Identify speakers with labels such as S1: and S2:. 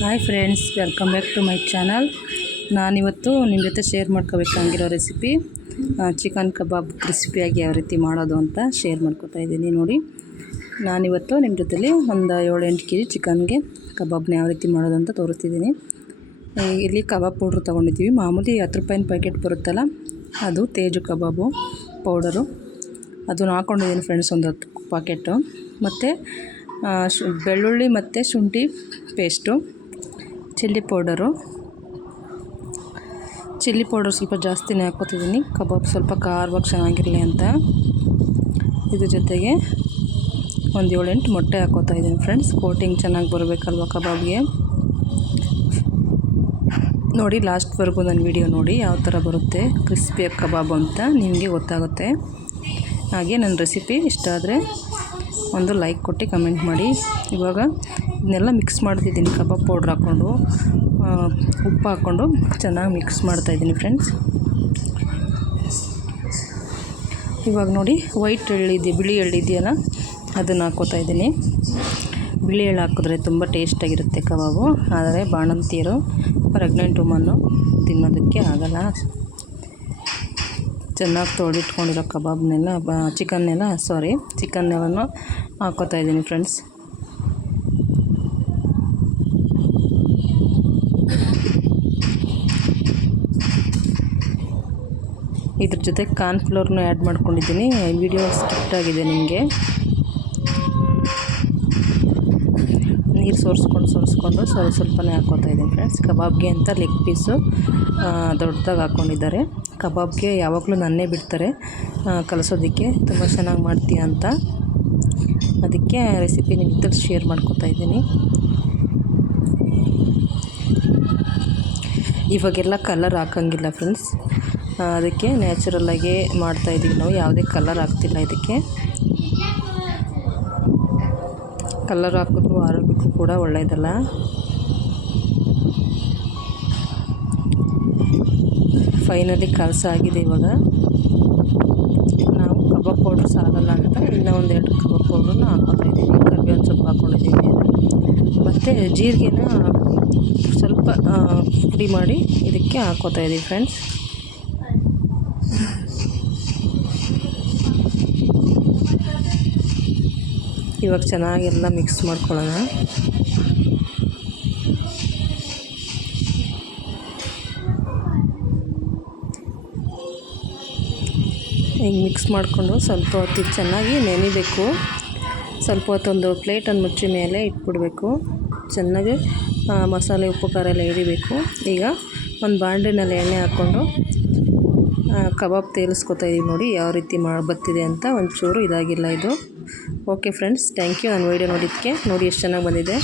S1: Hi friends welcome back to my channel ನಾನಿವತ್ತು ನಿಮ್ಮ ಜೊತೆ ಶೇರ್ ಮಾಡ್ಕೋಬೇಕಾಗಿರೋ ರೆಸಿಪಿ ಚಿಕನ್ ಕಬಾಬ್ ಕ್ರಿಸ್ಪಿಯಾಗಿ ಯಾವ ರೀತಿ ಮಾಡೋದು ಅಂತ ಶೇರ್ ಮಾಡ್ಕೋತಾ ಇದ್ದೀನಿ ನೋಡಿ. ನಾನಿವತ್ತು ನಿಮ್ಮ ಜೊತೆಲಿ ಒಂದು ಏಳೆಂಟು ಕೆ ಜಿ ಚಿಕನ್ಗೆ ಕಬಾಬ್ನ ಯಾವ ರೀತಿ ಮಾಡೋದು ಅಂತ ತೋರಿಸ್ತಿದ್ದೀನಿ. ಇಲ್ಲಿ ಕಬಾಬ್ ಪೌಡ್ರ್ ತೊಗೊಂಡಿದ್ದೀವಿ. ಮಾಮೂಲಿ ಹತ್ತು ರೂಪಾಯಿನ ಪ್ಯಾಕೆಟ್ ಬರುತ್ತಲ್ಲ, ಅದು ತೇಜು ಕಬಾಬು ಪೌಡರು ಅದನ್ನು ಹಾಕ್ಕೊಂಡಿದ್ದೀನಿ ಫ್ರೆಂಡ್ಸ್ ಒಂದು ಹತ್ತು ಪಾಕೆಟು ಮತ್ತು ಶು, ಬೆಳ್ಳುಳ್ಳಿ ಮತ್ತು ಶುಂಠಿ paste chilli powder. Chilli powder ಸ್ವಲ್ಪ ಜಾಸ್ತಿನೇ ಹಾಕ್ಕೋತಿದ್ದೀನಿ ಕಬಾಬ್ ಸ್ವಲ್ಪ ಖಾರವಾಗಿ ಚೆನ್ನಾಗಿರಲಿ ಅಂತ. ಇದ್ರ ಜೊತೆಗೆ ಒಂದು ಏಳೆಂಟು ಮೊಟ್ಟೆ ಹಾಕೋತಾ ಇದ್ದೀನಿ ಫ್ರೆಂಡ್ಸ್. ಕೋಟಿಂಗ್ ಚೆನ್ನಾಗಿ ಬರಬೇಕಲ್ವ ಕಬಾಬ್ಗೆ. ನೋಡಿ, ಲಾಸ್ಟ್ವರೆಗೂ ನನ್ನ ವಿಡಿಯೋ ನೋಡಿ ಯಾವ ಥರ ಬರುತ್ತೆ ಕ್ರಿಸ್ಪಿಯಾಗಿ ಕಬಾಬ್ ಅಂತ ನಿಮಗೆ ಗೊತ್ತಾಗುತ್ತೆ. ಹಾಗೆ ನನ್ನ ರೆಸಿಪಿ ಇಷ್ಟ ಆದರೆ ಒಂದು ಲೈಕ್ ಕೊಟ್ಟು ಕಮೆಂಟ್ ಮಾಡಿ. ಇವಾಗ ಇದನ್ನೆಲ್ಲ ಮಿಕ್ಸ್ ಮಾಡ್ತಿದ್ದೀನಿ. ಕಬಾಬ್ ಪೌಡ್ರ್ ಹಾಕ್ಕೊಂಡು ಉಪ್ಪು ಹಾಕ್ಕೊಂಡು ಚೆನ್ನಾಗಿ ಮಿಕ್ಸ್ ಮಾಡ್ತಾಯಿದ್ದೀನಿ ಫ್ರೆಂಡ್ಸ್ ಇವಾಗ ನೋಡಿ ವೈಟ್ ಎಳ್ಳಿದೆ ಬಿಳಿ ಎಳ್ಳಿದೆಯಲ್ಲ ಅದನ್ನು ಹಾಕೋತಾ ಇದ್ದೀನಿ. ಬಿಳಿ ಎಳ್ಳು ಹಾಕಿದ್ರೆ ತುಂಬ ಟೇಸ್ಟಾಗಿರುತ್ತೆ ಕಬಾಬು. ಆದರೆ ಬಾಣಂತಿಯರು ಪ್ರೆಗ್ನೆಂಟ್ ವುಮನ್ನು ತಿನ್ನೋದಕ್ಕೆ ಆಗಲ್ಲ. ಚೆನ್ನಾಗಿ ತೊಳೆದಿಟ್ಕೊಂಡಿರೋ ಕಬಾಬ್ನೆಲ್ಲ ಚಿಕನ್ನೆಲ್ಲ ಸಾರಿ ಚಿಕನ್ನೆಲ್ಲ ಹಾಕೋತಾ ಇದ್ದೀನಿ ಫ್ರೆಂಡ್ಸ್ ಇದ್ರ ಜೊತೆ ಕಾರ್ನ್ಫ್ಲೋರ್ನು ಆ್ಯಡ್ ಮಾಡ್ಕೊಂಡಿದ್ದೀನಿ. ವಿಡಿಯೋ ಸ್ಕಿಪ್ಟ್ ಆಗಿದೆ ನಿಮಗೆ. ನೀರು ಸೋರಿಸ್ಕೊಂಡು ಸೋರಿಸ್ಕೊಂಡು ಸ್ವಲ್ಪ ಸ್ವಲ್ಪನೇ ಹಾಕೋತಾ ಇದ್ದೀನಿ ಫ್ರೆಂಡ್ಸ್. ಕಬಾಬ್ಗೆ ಅಂತ ಲೆಗ್ ಪೀಸು ದೊಡ್ಡದಾಗಿ ಹಾಕ್ಕೊಂಡಿದ್ದಾರೆ ಕಬಾಬ್ಗೆ ಯಾವಾಗಲೂ ನನ್ನೇ ಬಿಡ್ತಾರೆ. ಕಲಿಸೋದಕ್ಕೆ ತುಂಬ ಚೆನ್ನಾಗಿ ಮಾಡ್ತೀಯ ಅಂತ. ಅದಕ್ಕೆ ರೆಸಿಪಿ ನಿಮ್ಮ ಶೇರ್ ಮಾಡ್ಕೊತಾ ಇದ್ದೀನಿ. ಇವಾಗೆಲ್ಲ ಕಲರ್ ಹಾಕಂಗಿಲ್ಲ ಫ್ರೆಂಡ್ಸ್. ಅದಕ್ಕೆ ನ್ಯಾಚುರಲ್ಲಾಗಿ ಮಾಡ್ತಾಯಿದ್ದೀವಿ ನಾವು. ಯಾವುದೇ ಕಲರ್ ಹಾಕ್ತಿಲ್ಲ ಇದಕ್ಕೆ. ಕಲರ್ ಹಾಕಿದ್ರು ಆರೋಗ್ಯಕ್ಕೂ ಕೂಡ ಒಳ್ಳೆಯದಲ್ಲ ಫೈನಲಿ ಕಲಸ ಆಗಿದೆ ಇವಾಗ. ನಾವು ಕಬಾಬ್ ಪೌಡ್ರ್ ಸಾಲಲ್ಲ ಅಂತ ಇನ್ನೂ ಒಂದೆರಡು ಕಬಾಬ್ ಪೌಡ್ರನ್ನ ಹಾಕೋತಾ ಇದ್ದೀವಿ. ಕರ್ಬೇವ್ ಒಂದು ಸ್ವಲ್ಪ ಹಾಕ್ಕೊಂಡಿದ್ದೀವಿ ಮತ್ತು ಜೀರಿಗೆನ ಸ್ವಲ್ಪ ಪುಡಿ ಮಾಡಿ ಇದಕ್ಕೆ ಹಾಕೋತಾ ಇದ್ದೀವಿ ಫ್ರೆಂಡ್ಸ್ ಇವಾಗ ಚೆನ್ನಾಗೆಲ್ಲ ಮಿಕ್ಸ್ ಮಾಡ್ಕೊಳ್ಳೋಣ. ಹಿಂಗೆ ಮಿಕ್ಸ್ ಮಾಡಿಕೊಂಡು ಸ್ವಲ್ಪ ಹೊತ್ತು ಚೆನ್ನಾಗಿ ನೆನಿಬೇಕು. ಸ್ವಲ್ಪ ಹೊತ್ತೊಂದು ಪ್ಲೇಟನ್ನು ಮುಚ್ಚಿ ಮೇಲೆ ಇಟ್ಬಿಡಬೇಕು. ಚೆನ್ನಾಗಿ ಮಸಾಲೆ ಉಪ್ಪು ಖಾರ ಎಲ್ಲ ಹಿಡಿಬೇಕು ಈಗ ಒಂದು ಬಾಂಡಿನಲ್ಲಿ ಎಣ್ಣೆ ಹಾಕ್ಕೊಂಡು ಕಬಾಬ್ ತೇಲಿಸ್ಕೊತಾ ಇದೀವಿ ನೋಡಿ, ಯಾವ ರೀತಿ ಮಾಡಿ ಬರ್ತಿದೆ ಅಂತ ಒಂಚೂರು ಇದಾಗಿಲ್ಲ ಇದು. ಓಕೆ ಫ್ರೆಂಡ್ಸ್ ಥ್ಯಾಂಕ್ ಯು ನಾನು ವೀಡಿಯೋ ನೋಡಿದ್ದಕ್ಕೆ ನೋಡಿ, ಎಷ್ಟು ಚೆನ್ನಾಗಿ ಬಂದಿದೆ.